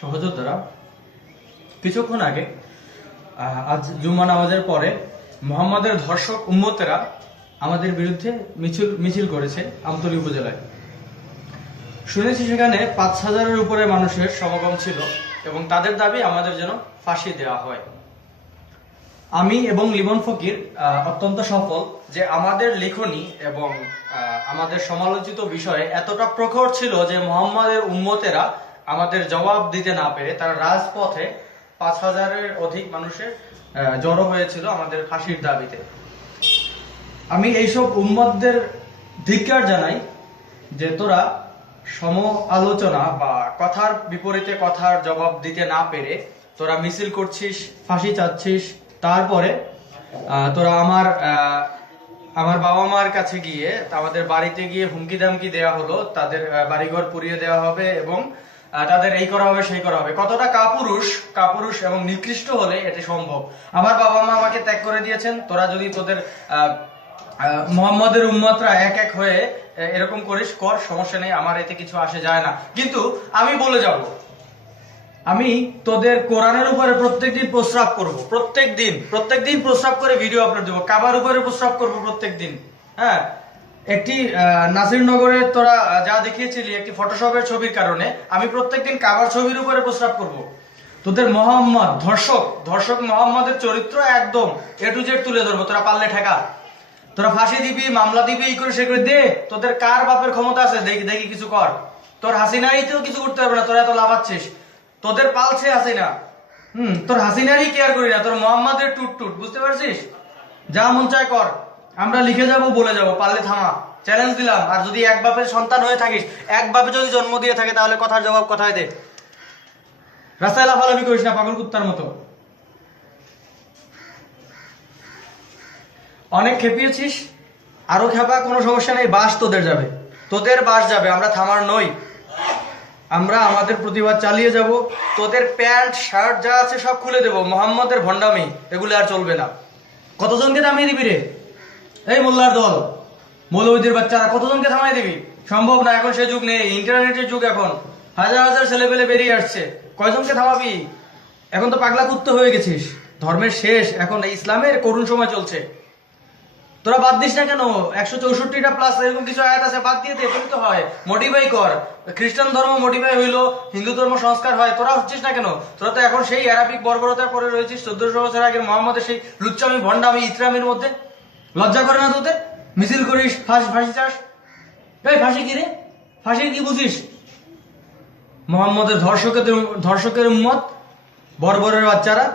সহযোদ্ধারা, কিছুক্ষণ আগে আজ জুম্মা নামাজের পরে মুহাম্মাদের ধর্ষক উম্মতেরা আমাদের বিরুদ্ধে মিছিল করেছে আমতলী উপজেলায়। শুনেছি সেখানে ৫,০০০-এর উপরে মানুষের সমাগম ছিল এবং তাদের দাবি আমাদের যেন ফাঁসি দেওয়া হয়। আমি এবং লিমন ফকির অত্যন্ত সফল যে আমাদের লেখনী এবং আমাদের সমালোচিত বিষয়ে এতটা প্রখর ছিল যে মুহাম্মাদের উম্মতেরা আমাদের জবাব দিতে না পেরে তারা রাজপথে ৫,০০০-এর অধিক মানুষের জড়ো হয়েছিল আমাদের ফাঁসির দাবিতে। আমি এইসব উম্মতদের ধিক্কার জানাই যে তোরা সম আলোচনা বা কথার বিপরীতে কথার জবাব দিতে না পেরে তোরা মিছিল করছিস, ফাঁসি চাচ্ছিস, তারপরে তোরা আমার বাবা মার কাছে গিয়ে আমাদের বাড়িতে গিয়ে হুমকি দামকি দেওয়া হলো, তাদের বাড়িঘর পুড়িয়ে দেওয়া হবে এবং তাদের এই করা হবে সেই করা হবে। কতটা কাপুরুষ এবং নিকৃষ্ট হলে এটি সম্ভব। আমার বাবা মা আমাকে ত্যাগ করে দিয়েছেন, তোরা যদি তোদের মুহাম্মাদের উম্মতরা এক এক হয়ে এরকম করিস, কর, সমস্যা নেই, আমার এতে কিছু আসে যায় না। কিন্তু আমি বলে যাব, আমি তোদের কোরআনের উপরে প্রত্যেকদিন প্রস্রাব করব, প্রত্যেকদিন প্রস্রাব করে ভিডিও আপলোড দেবো, কাবার উপরে প্রস্রাব করব প্রত্যেকদিন। হ্যাঁ, একটি নাসিরনগরের তোরা যা দেখিয়েছিলি একটি ফটোশপের ছবির কারণে আমি প্রত্যেকদিন কাবার ছবির উপরে প্রস্রাব করব। তোদের মোহাম্মদ ধর্ষক মোহাম্মদের চরিত্র একদম A to Z তুলে ধরবো। তোরা পারলে ঠেকা, তোরা ফাঁসি দিবি, মামলা দিবি, এই করে সে করে দে। তোদের কার বাপের ক্ষমতা আছে দেখি কিছু কর। তোর হাসিনারিতেও কিছু করতে পারবে না, তোরা এত লাফাচ্ছিস। তোদের পালছে হাসিনা, তোর হাসিনারই কেয়ার করি না, তোর মোহাম্মদের টুট বুঝতে পারছিস? যা মন চায় কর, আমরা লিখে যাব, বলে যাব, পারলে থামা, চ্যালেঞ্জ দিলাম। আর যদি এক বাপের সন্তান হয়ে থাকিস, এক বাপে যদি জন্ম দিয়ে থাকে, তাহলে কথার জবাব কথায় দে। রাস্তায় লাফালাফি করিস না পাগল কুত্তার মতো। অনেক খেপিয়েছিস, আরো খেপা, কোনো সমস্যা নেই, বাস তোদের বাস যাবে, আমরা থামার নই। আমরা আমাদের প্রতিবাদ চালিয়ে যাব। তোদের প্যান্ট শার্ট যা আছে সব খুলে দেবো। মুহাম্মাদের ভণ্ডামি এগুলো আর চলবে না। কতজনকে থামিয়ে দিবি রে? এই মোল্লার দল, মৌলবীদের বাচ্চারা, কতজনকে থামাই দিবি? সম্ভব না, এখন সে যুগ নেই, ইন্টারনেটের যুগ। এখন হাজার ছেলেপেলে বেরিয়ে আসছে, কয়জনকে থামাবি? এখন তো পাগলা কুত্তা হয়ে গেছিস। ধর্মের শেষ, এখন ইসলামের করুণ সময় চলছে। তোরা বাদ দিস না কেন? 164টা প্লাস এরকম কিছু আয়াত আছে, বাদ দিয়ে দে, তো হয়, মডিফাই কর। খ্রিস্টান ধর্ম মডিফাই হইলো, হিন্দু ধর্ম সংস্কার হয়, তোরা হচ্ছিস না কেন? তোরা তো এখন সেই আরাবিক বর্বরতার পরে রয়েছিস 1400 বছর আগের মোহাম্মদের সেই লুচ্চামি ভণ্ডামি ইতরামির মধ্যে। লজ্জা করে না তোদের? মিছিল করিস, ফাঁসি চাস। এই ফাঁসি কি রে? ফাঁসি কি বুঝিস? মোহাম্মদের ধর্ষকের উম্মত, বর্বরের বাচ্চারা।